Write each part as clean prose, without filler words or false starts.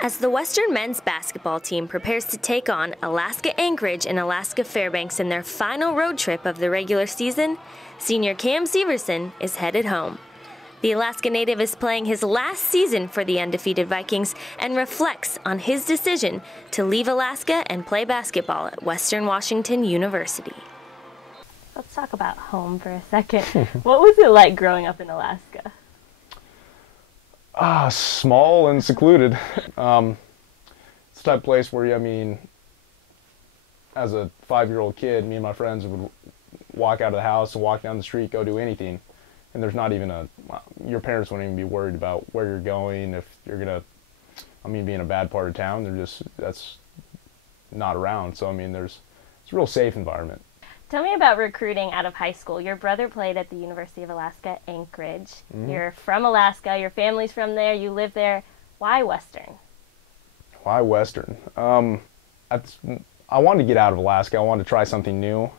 As the Western men's basketball team prepares to take on Alaska Anchorage and Alaska Fairbanks in their final road trip of the regular season, senior Cam Severson is headed home. The Alaska native is playing his last season for the undefeated Vikings and reflects on his decision to leave Alaska and play basketball at Western Washington University. Let's talk about home for a second. What was it like growing up in Alaska? Small and secluded. It's the type of place where, as a 5-year-old kid, me and my friends would walk out of the house and walk down the street, go do anything. And there's not even your parents wouldn't even be worried about where you're going, if you're going to, be in a bad part of town. That's not around. So, it's a real safe environment. Tell me about recruiting out of high school. Your brother played at the University of Alaska Anchorage. Mm-hmm. You're from Alaska. Your family's from there. You live there. Why Western? Why Western? I wanted to get out of Alaska. I wanted to try something new. I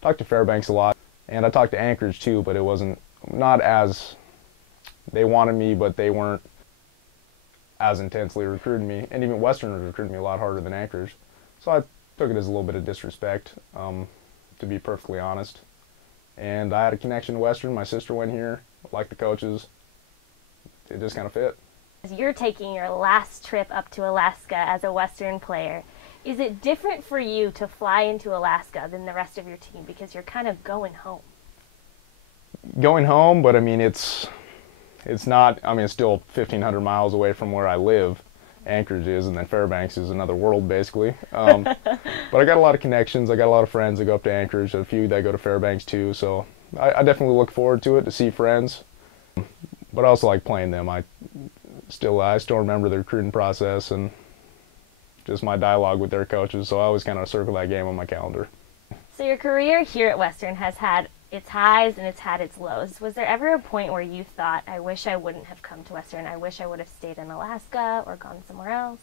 talked to Fairbanks a lot, and I talked to Anchorage too, but it wasn't not as they wanted me, but they weren't as intensely recruiting me. And even Western was recruiting me a lot harder than Anchorage. So I took it as a little bit of disrespect. To be perfectly honest. And I had a connection to Western. My sister went here, liked the coaches. It just kind of fit. You're taking your last trip up to Alaska as a Western player. Is it different for you to fly into Alaska than the rest of your team because you're kind of going home? Going home, but it's not, it's still 1,500 miles away from where I live. Anchorage is, and then Fairbanks is another world, basically. But I got a lot of connections. I got a lot of friends that go up to Anchorage, a few that go to Fairbanks too, so I definitely look forward to it, to see friends. But I also like playing them. I still remember the recruiting process and just my dialogue with their coaches, so I always kind of circle that game on my calendar. So your career here at Western has had its highs and it's had its lows. Was there ever a point where you thought, I wish I wouldn't have come to Western, I wish I would have stayed in Alaska or gone somewhere else?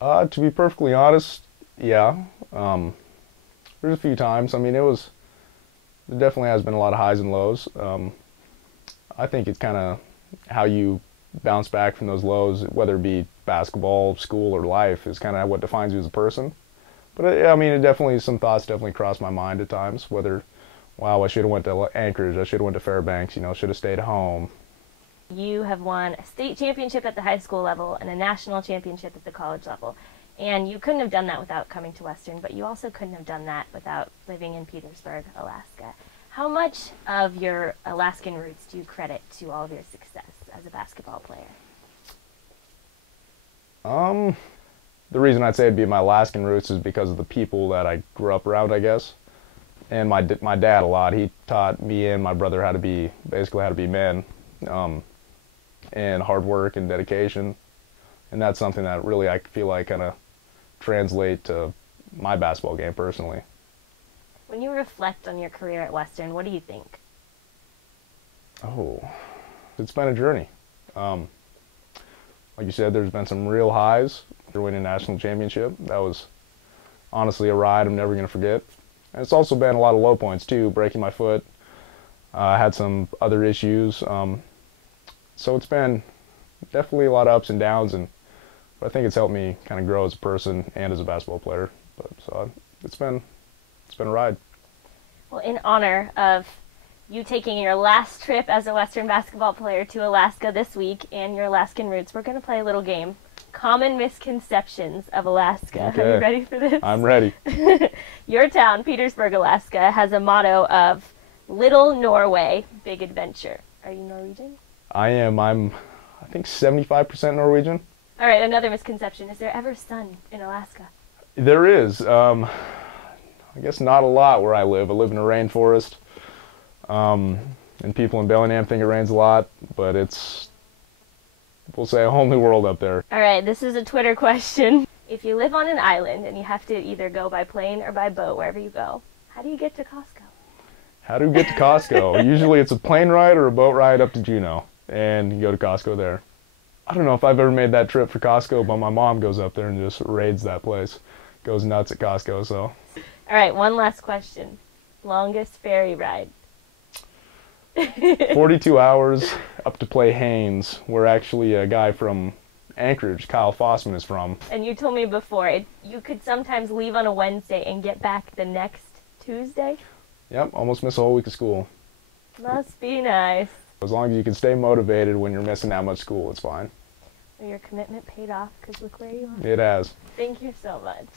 To be perfectly honest, yeah. There's a few times. There definitely has been a lot of highs and lows. I think it's kind of how you bounce back from those lows, whether it be basketball, school, or life, is kind of what defines you as a person. But it definitely, some thoughts definitely crossed my mind at times, whether, wow, I should have went to Anchorage, I should have went to Fairbanks, should have stayed home. You have won a state championship at the high school level and a national championship at the college level. And you couldn't have done that without coming to Western, but you also couldn't have done that without living in Petersburg, Alaska. How much of your Alaskan roots do you credit to all of your success as a basketball player? The reason I'd say it'd be my Alaskan roots is because of the people that I grew up around, I guess. And my dad a lot. He taught me and my brother how to be men, and hard work and dedication. And that's something that really I feel like kind of translate to my basketball game personally. When you reflect on your career at Western, what do you think? Oh, it's been a journey. Like you said, there's been some real highs. After winning a national championship, that was honestly a ride I'm never going to forget. And it's also been a lot of low points too, breaking my foot. I had some other issues. So it's been definitely a lot of ups and downs, but I think it's helped me kind of grow as a person and as a basketball player. So it's been a ride. Well, in honor of you taking your last trip as a Western basketball player to Alaska this week and your Alaskan roots, we're going to play a little game. Common misconceptions of Alaska. Okay. Are you ready for this? I'm ready. Your town, Petersburg, Alaska, has a motto of Little Norway, Big Adventure. Are you Norwegian? I am. I think 75% Norwegian. All right, another misconception. Is there ever sun in Alaska? There is. I guess not a lot where I live. I live in a rainforest. And people in Bellingham think it rains a lot, but it's, we'll say, a whole new world up there. All right, this is a Twitter question. If you live on an island and you have to either go by plane or by boat wherever you go, how do you get to Costco? How do you get to Costco? Usually it's a plane ride or a boat ride up to Juneau, and you go to Costco there. I don't know if I've ever made that trip for Costco, but my mom goes up there and just raids that place. Goes nuts at Costco, so. All right, one last question. Longest ferry ride? 42 hours up to play Haynes, where actually a guy from Anchorage, Kyle Fossman, is from. And you told me before, you could sometimes leave on a Wednesday and get back the next Tuesday? Yep, almost miss a whole week of school. Must be nice. As long as you can stay motivated when you're missing that much school, it's fine. Well, your commitment paid off, because look where you are. It has. Thank you so much.